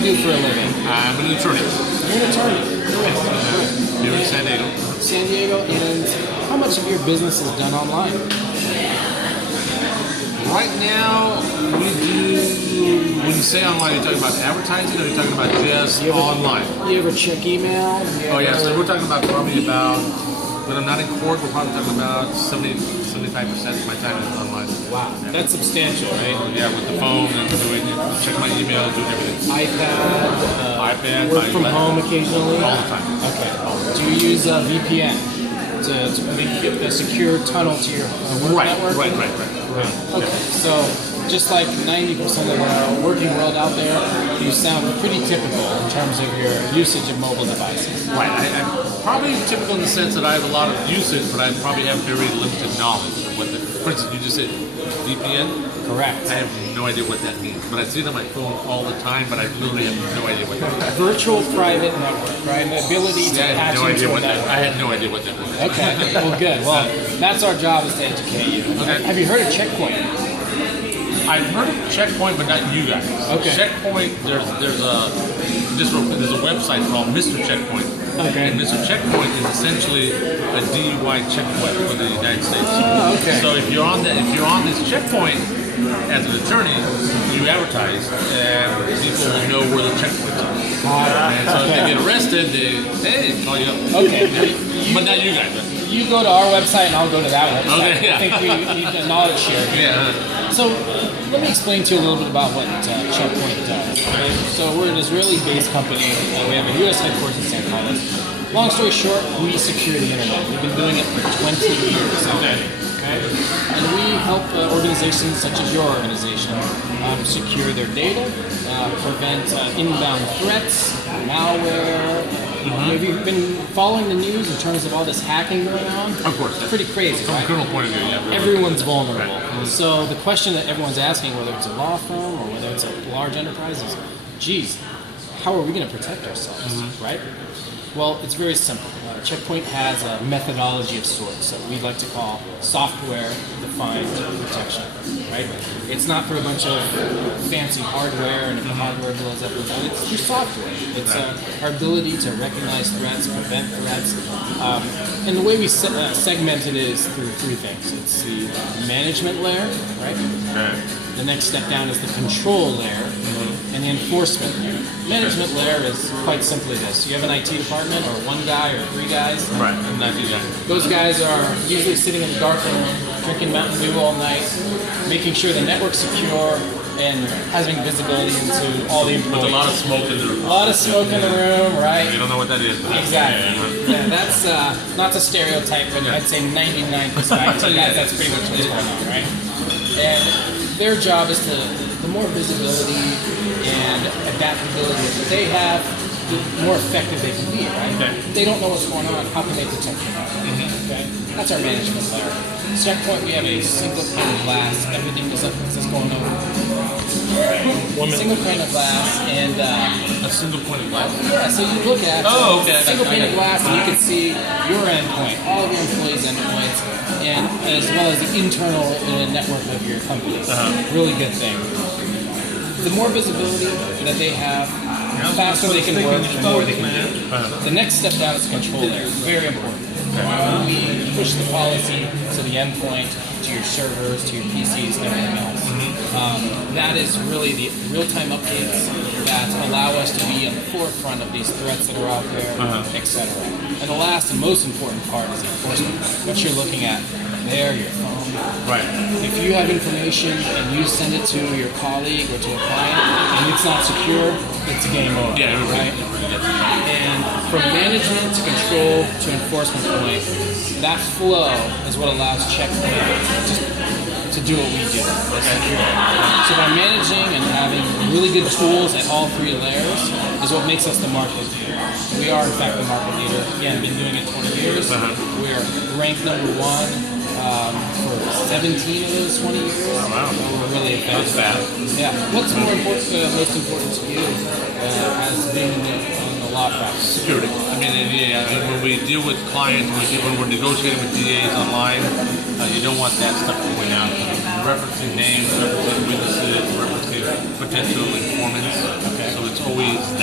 What do you do for a living? I'm an attorney You're an attorney. Correct. here in San Diego. San Diego, and how much of your business is done online? Right now, we do, when you say online, you're talking about advertising or you're talking about just online? You ever check email? Oh, yeah, so we're talking about probably about, when I'm not in court, we're probably talking about 75% of my time is online. Wow, that's substantial, right? Yeah, with the phone and doing, check my email, doing everything. iPad, work my from laptop. home occasionally? All the time. Okay. Do you use a VPN to make a secure tunnel to your work network? Right. Okay, so just like 90% of the working world out there, you sound pretty typical in terms of your usage of mobile devices. Right. I'm probably typical in the sense that I have a lot of usage, but I probably have very limited knowledge of what the. For instance, you just said VPN. Correct. I have no idea what that means, but I see it on my phone all the time. But I literally have no idea what that means. Virtual private network, right? The ability to I had patch no idea into a what that. network. I had no idea what that was. Okay. Well, good. Well, that's our job is to educate you. Okay. Have you heard of Checkpoint? I've heard of Checkpoint, but not you guys. Okay. Checkpoint. There's a website called Mr. Checkpoint. Okay. And Mr. Checkpoint is essentially a DUI checkpoint for the United States. Oh, okay. So if you're on this checkpoint as an attorney, you advertise, and people will know where the checkpoints are. And so if they get arrested, they call you up. Okay. But not you guys. You go to our website and I'll go to that website. Okay, yeah. I think we need a knowledge share here. Yeah. So let me explain to you a little bit about what Checkpoint does. Okay? So we're an Israeli-based company. We have a U.S. headquarters in St. Paul. Long story short, we secure the internet. We've been doing it for 20 years already. Okay? And we help organizations such as your organization secure their data, prevent inbound threats, malware. Have you been following the news in terms of all this hacking going on? Of course. It's pretty crazy, From a right? criminal point of view, yeah. really. Everyone's vulnerable. So the question that everyone's asking, whether it's a law firm or whether it's a large enterprise, is, geez, how are we going to protect ourselves, right? Well, it's very simple. Checkpoint has a methodology of sorts that we like to call software-defined protection, right? It's not for a bunch of fancy hardware, and if the hardware blows up, it's through software. It's our ability to recognize threats, prevent threats, and the way we segment it is through three things. It's the management layer, right? Okay. The next step down is the control layer, and the enforcement layer. Management layer is quite simply this. You have an IT department, or one guy, or three guys. Right. And not you guys. Those guys are usually sitting in a dark room, drinking Mountain Dew all night, making sure the network's secure, and having visibility into all the employees. With a lot of smoke in the room. A lot of smoke in the room, right? You don't know what that is. But Exactly. Yeah, that's not to stereotype, but I'd say 99% of guys, that's pretty much what's going on, right? And their job is the more visibility and adaptability that they have, the more effective they can be, right? Okay. If they don't know what's going on, how can they protect them? Okay? That's our management layer. Checkpoint, we have a single pane of glass. Everything is going on. Single pane of glass, and A single point of glass. yeah, so you look at single pane of glass, and you can see your endpoint, all of your employees' endpoints, and as well as the internal network of your company. Really good thing. The more visibility that they have, the faster they can work, the more they can do. The next step down is control layer. Very important. We push the policy to the endpoint, to your servers, to your PCs, and everything else. That is really the real-time updates that allow us to be on the forefront of these threats that are out there, etc. And the last and most important part is enforcement. What you're looking at there, your phone. Right. If you have information and you send it to your colleague or to a client and it's not secure, it's game over. Yeah, right? And from management to control to enforcement point, that flow is what allows Checkpoint to do what we do. So by managing and having really good tools at all three layers is what makes us the market leader. We are in fact the market leader. Again, been doing it 20 years. We are ranked number one for 17 of those 20 years. Wow. We're really effective. That's fast. Yeah. What's more important, most important to you as being in the law practice? Security. I mean, when we deal with clients, when we're negotiating with DAs online, you don't want that stuff going out. referencing names, referencing witnesses, referencing potential informants. Okay. So it's always that.